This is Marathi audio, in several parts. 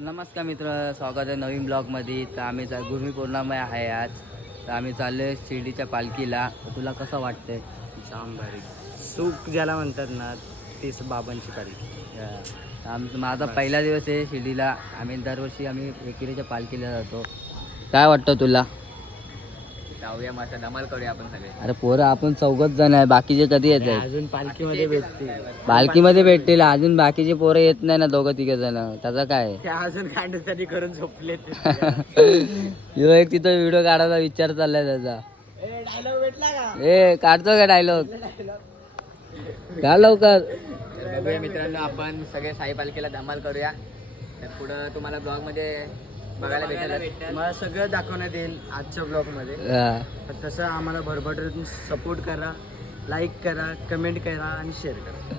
नमस्कार मित्र स्वागत आहे नवीन ब्लॉगमध्ये. तर आम्ही चा- गुरुमी पौर्णिमा आहे आज. तर आम्ही चाललोय शिर्डीच्या पालखीला. तर तुला कसं वाटतंय? जाम भारी. सुख ज्याला म्हणतात ना तीच बाबांची पालखी आमचं माझा पहिला दिवस आहे शिर्डीला. आम्ही दरवर्षी आम्ही एकिरीच्या पालखीला जातो. काय वाटतं तुला? जाऊया माझा धमाल करूया आपण सगळे. अरे पोरं आपण चौघच जण आहे बाकीचे कधी येत आहेत? अजून पालखीमध्ये भेटते पालखीमध्ये भेटतील अजून बाकीचे पोरं येत नाही ना दोघं तिघ जण. त्याचा काय? त्या अजून कांडसाठी करून झोपले ह्यो एक तिथं व्हिडिओ काढायचा विचार चाललाय त्याचा. डायलॉग भेटला का? ए काढतो का डायलॉग का लवकर. बघूया मित्रांनो आपण सगळे साई पालखीला धमाल करूया. तर पुढं तुम्हाला ब्लॉगमध्ये बघायला भेटेल मला सगळं दाखवण्यात येईल आजच्या ब्लॉगमध्ये. तर तसं आम्हाला भरभरून सपोर्ट करा लाईक करा कमेंट करा आणि शेअर करा.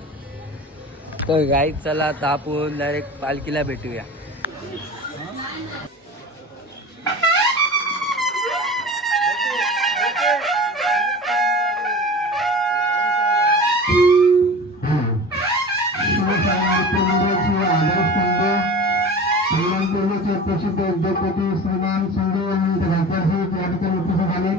तर गाईत चला आता आपण डायरेक्ट पालखीला भेटूया. देवीचे प्रसिद्ध उद्योगपती श्रीमान संजय आणि गायकवाड हे या ठिकाणी उपस्थित झाले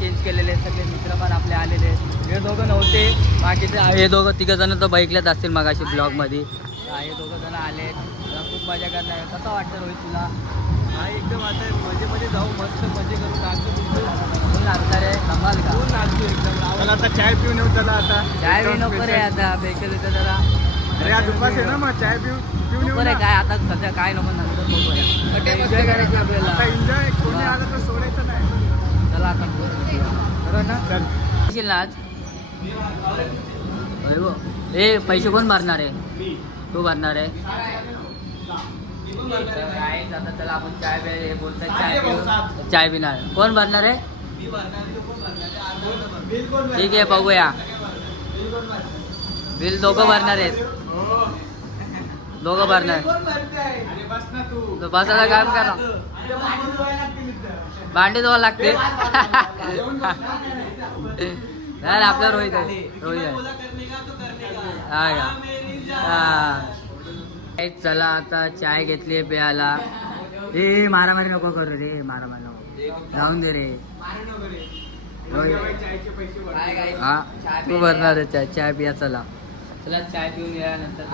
चेंज केलेले आहेत. सगळे मित्र पण आपले आलेले आहेत. हे दोघं नव्हते बाकीचे हे दोघं तिघ जण तर बैकलेच असतील मगाशी ब्लॉगमध्ये तर हे दोघं जण आले तर खूप मजा करणार आहे. कसं वाटतं रोहित तुला? हा एकदम आता मध्ये मध्ये जाऊ. मस्त मजे करून नाचू कोण लागणार आहे? कमाल का? नाचू एकदम? आता चाय पिऊन येऊ त्याला आता. चाय बी नको रे आता. बेकल तर जरा. अरे आज उपास आहे ना मग. चाय पिऊ पिऊन येऊ नको रे ना. काय? आता सध्या काय नको नंतर बघूया. एन्जॉय करायची आपल्याला. एन्जॉय कोणी हा. आलं तर सोडायचं नाही. चला आता खरं ना। चल ना आज. ए पैसे कोण भरणार आहे तू भरणार आहे आता चला आपण चाय प्या हे बोलतात चाय पिऊ चाय पिणार कोण भरणार आहे ठीक आहे बघूया बिल दोघं भरणार आहेत दोघं भरणार बसायला काम करा भांडी धुवा लागते. नाही आपला रोहित आहे. रोहित आहे. हा हा. चला आता चाय घेतली प्यायला. ए मारामारी नको करू रे मारामारी नको. जाऊन दे रे. रोहित. हा तू भरणार आहे चाय. चाय पिया चला. चला चाय पिऊन या नंतर.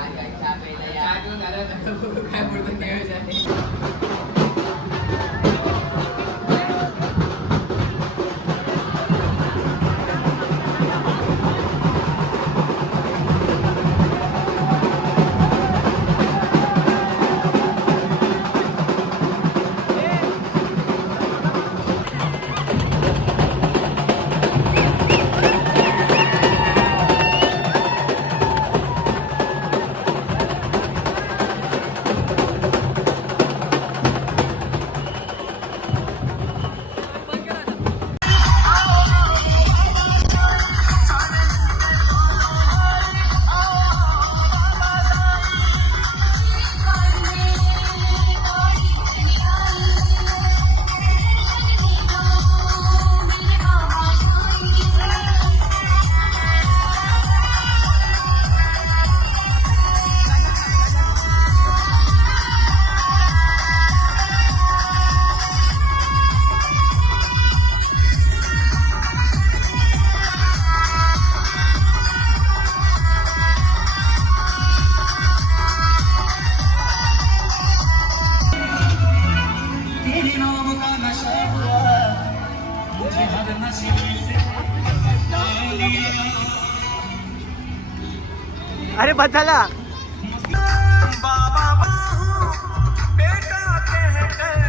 खुशियों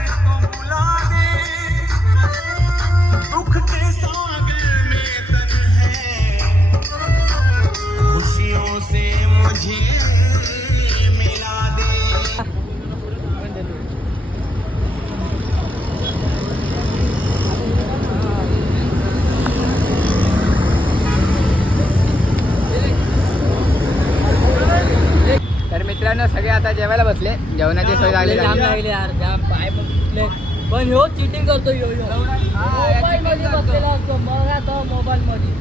जेवायला बसले. जेवणाची सोय झाली जाम लागले. यार जाम पाय पण पण ह्यो चिटिंग करतो ह्यो ह्यो. मोबाईल मध्ये बसलेला असतो मग आता मोबाईल मध्ये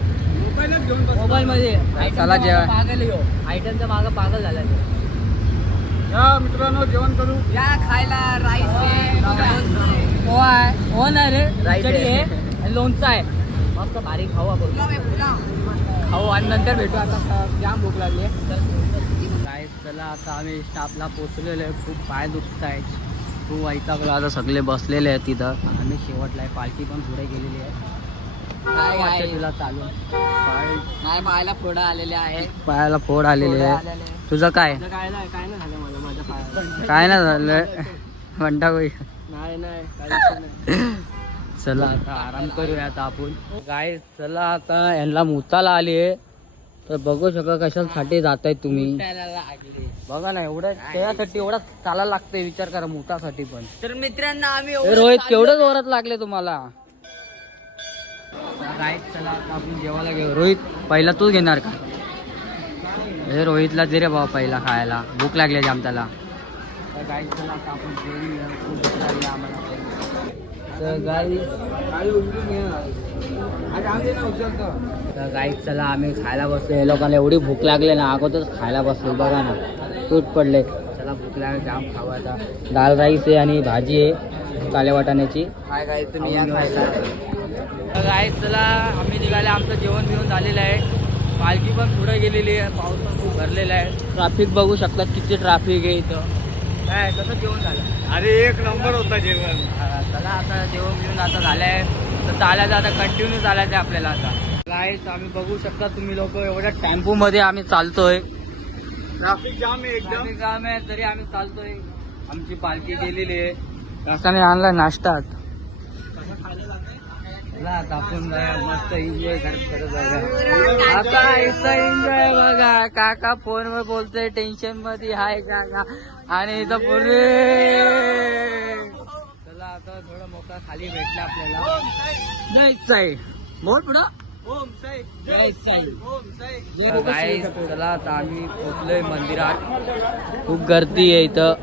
मोबाईल मध्ये चला जेवा. पागल ह्यो. आयटमचा माग पागल झाला ह्यो. या मित्रांनो जेवण करू. या खायला राईस पोहा आहे. पोहा नाही रे Rice खिचडी आहे. आहे आणि लोणचं आहे. मस्त भारी खाऊ आपण. खाऊ आणि नंतर भेटू. आता जाम भूक लागली काय चला आता आम्ही स्टाफला पोचलेलो आहे. खूप पाय दुखत आहेत खूप वैतागलो. आता सगळे बसलेले आहेत तिथं आम्ही शेवटला आहे. पालखी पण पुढे गेलेली आहे. काय वाटतं तुला चालू? पाय नाही पाहायला पुढं आलेले आहे. पायाला फोड आलेले आहे. तुझं काय? काय नाही काय नाही झालं मला माझ्या पायाला. काय नाही झालं? घंटा कोई? नाही नाही चला आता आराम करूया आता आपण. काय चला आता यांना मुताला आली आहे तर बघू शका कशासाठी जात आहे तुम्ही बघा ना एवढं त्यासाठी एवढा चालायला लागतंय विचार करा मुतासाठी पण. तर मित्रांनो आम्ही रोहित केवढं जोरात लागले तुम्हाला? चला आपण जेवायला घेऊ रोहित पहिला तू घेणार का? हे रोहितला दे रे बाबा पहिला खायला. भूक लागली जाम त्याला तर गाई चला तर गाई तर गाई चला आम्ही खायला बसलो हे लोकांना एवढी भूक लागली ना अगोदरच खायला बसलो. बघा ना तूट पडले. चला भूक लागली जाम आता. दाल राईस आहे आणि भाजी आहे काल्या वाटाण्याची. काय काय तुम्ही या खायला. काय चला आम्ही निघाले. आमचं जेवण बिवण झालेलं आहे. पालखी पण पुढे गेलेली आहे. पाऊस पण खूप भरलेला आहे. ट्रॅफिक बघू शकतात किती ट्रॅफिक आहे इथं. काय कसं जेवण झालं? अरे एक नंबर होता जेवण. चला आता जेवण बिवून आता झालंय. तर चालायचं आता कंटिन्यू चालायचं आहे आपल्याला आता. गाईच आम्ही बघू शकता तुम्ही लोक एवढ्या टेम्पो मध्ये आम्ही चालतोय. ट्रॅफिक जाम आहे एकदम. ट्रॅफिक जाम आहे तरी आम्ही चालतोय. आमची पालखी गेलेली आहे. रस्त्याने आणला आपण जाऊया, मस्त एन्जॉय करत जाऊया. आता इथं एन्जॉय बघा. काका फोन वर बोलतोय टेन्शनमध्ये हाय काका. आणि इथं पुढे चला आता थोडं मोका खाली भेटला आपल्याला. जय साई बोल पुढं? जय साई काय चला आता आम्ही पोचलोय मंदिरात. खूप गर्दी आहे इथं.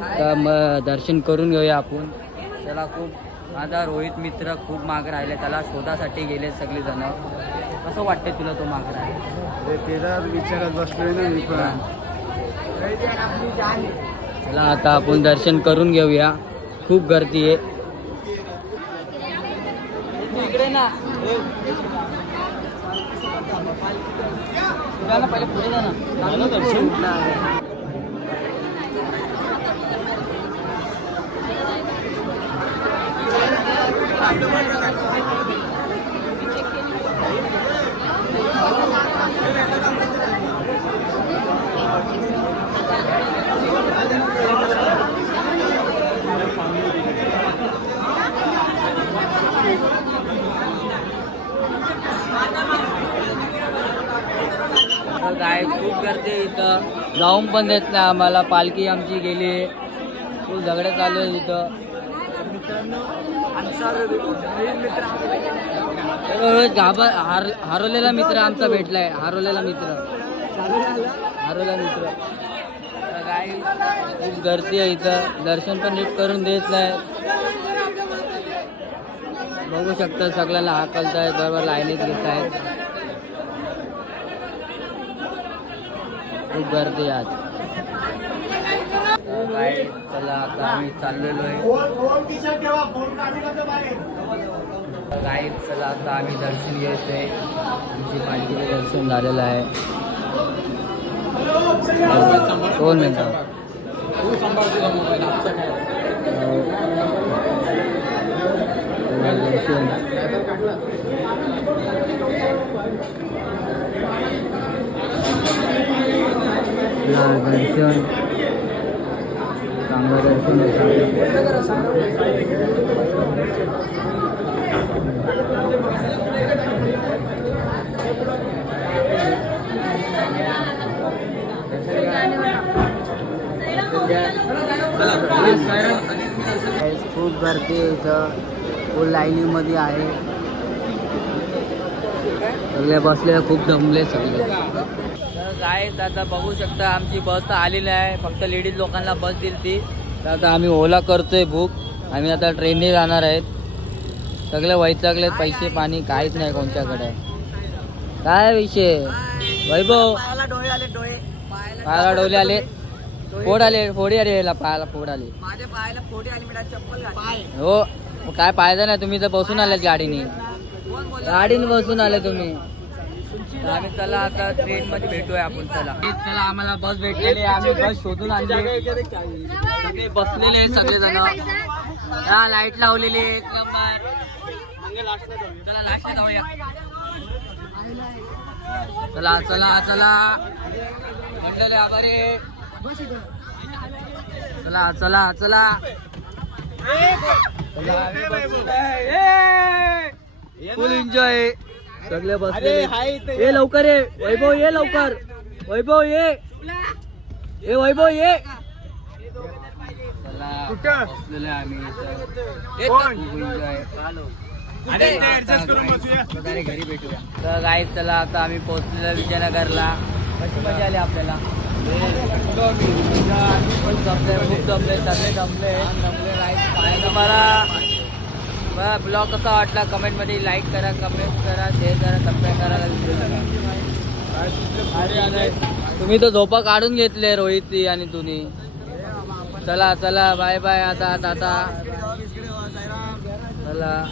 तर मग दर्शन करून घेऊया आपण. चला खूप माझा रोहित मित्र खूप माग राहिले. त्याला शोधासाठी गेले सगळे जण कसं वाटते तुला तो माग राहिले विचारात बसलोय ना मी पण. चला आता आपण दर्शन करून घेऊया. खूप गर्दी आहे. इकडे ना. पहिले पुढे जा ना. तर काय खूप गर्दी आहे इथं जाऊन पण देत नाही आम्हाला. पालखी आमची गेली. खूप झगडे चालू आहे इथं तर घाबर हार हरवलेला मित्र आमचा भेटलाय. हरवलेला मित्र. हरवला मित्र. खूप गर्दी आहे इथं. दर्शन पण नीट करून देत नाही. बघू शकता सगळ्याला हाकलतायत बरोबर लाईनीत घेत आहेत खूप गर्दी आज. काय चला आता आम्ही चाललेलो आहे. काय चला आता आम्ही दर्शन घेतोय आमची पालखीचं दर्शन झालेलं आहे. दोन मिनिटं आपला दर्शन चांगलं दर्शन खूप गर्दी इथं फुल लाईनीमध्ये आहे. सगळे बसले खूप दमले सगळे काय आता बघू शकता आमची बस तर आलेली आहे. फक्त लेडीज लोकांना बस दिली ती तर आता आम्ही ओला करतोय बुक आम्ही आता ट्रेनने जाणार आहेत. सगळे वैतागलेत पैसे पाणी काहीच नाही कोणत्याकडे काय विषय? वैभव? डोळे आले डोळे. पायाला डोले आले. फोड आले फोडी आले याला पायाला फोड आले. माझ्या पायाला फोडी आली मी चप्पल घातली. हो काय पाहिजे नाही तुम्ही तर बसून आलेत गाडीने. गाडीने बसून आले तुम्ही. आम्ही चला आता ट्रेन मध्ये भेटूया आपण चला. चला आम्हाला बस भेटलेली आहे. आम्ही बस शोधून आणली. सगळे बसलेले सगळे जण हा लाइट लावलेली एक नंबर चला लास्ट जाऊया. चला चला चला. आभारी चला चला चला. फुल एन्जॉय सगळे बसले ये लवकर ये. वैभव ये लवकर. वैभव ये. ये वैभव ये. घरी भेटूया. तर चला आता आम्ही पोहोचलेलो विजयनगरला. कशी मजा आली आपल्याला? खूप जमले खूप जमले सगळे जमले. जमले. गाईस तुम्हाला ब्लॉग कसा वाटला कमेंटमध्ये लाईक करा कमेंट करा शेअर करा सबस्क्राईब करा तुम्ही तर झोपा काढून घेतले रोहितची आणि तुम्ही चला चला बाय बाय आता आता आता. चला.